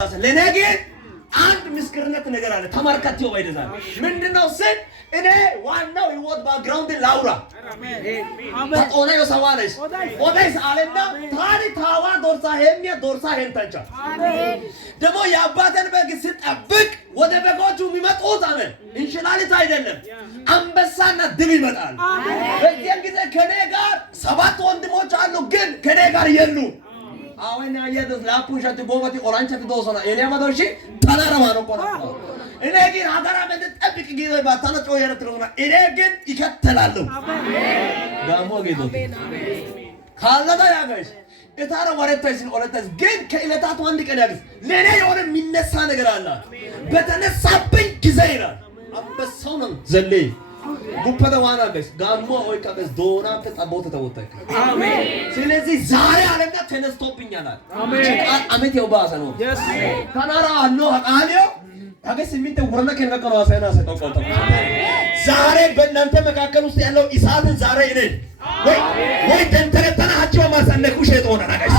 ለነገ አንድ ምስክርነት ነገር አለ። ተማርካቸው ባይደዛል ምንድነው ስል እኔ ዋናው ህይወት ባክግራውንድ ላውራ ታጦና የሰዋለሽ ኦዳይስ አለና ታሪ ታዋ ዶርሳ ሄሚያ ዶርሳ ሄንታቻ ደግሞ የአባተን በግ ሲጠብቅ ወደ በጎቹ የሚመጡት አለ እንሽላሊት አይደለም አንበሳና ድብ ይመጣል። በዚያን ጊዜ ከኔ ጋር 7 ወንድሞች አሉ፣ ግን ከኔ ጋር የሉ አወና ያደስ ላፑሻት ጎበቲ ኦራንቻት ዶሶና ኤሊያማ ዶሺ ታላራማ ነው ቆና እኔ ግን ሀገራ በተጠብቅ ጊዜ ባታነጮ ያረጥሩና እኔ ግን ይከተላሉ። ዳሞ ጌቶ ካለዳ ያጋሽ እታረ ወረታይስ ኦለታይስ ግን ከእለታቱ አንድ ቀን ያግስ ለኔ የሆነ የሚነሳ ነገር አለ። በተነሳብኝ ጊዜ ይላል አንበሳው ነው ዘሌ ጉፐደ ዋና ጋሽ ጋሞ ወይ ከበስ ዶና ተጣቦተ ተወጣከ አሜን። ስለዚህ ዛሬ አለና ተነስቶብኛል። አሜን። አመት የውባሰ ነው ካናራ አኖ አቃሊዮ አገስ ሚንተ ወረና ከነቀሩ አሳይና ሰጠቆጣ ዛሬ በእናንተ መካከል ውስጥ ያለው ኢሳትን ዛሬ እኔ ወይ ተንተረተና አቸው ማሰነኩ ሸጦና ጋሽ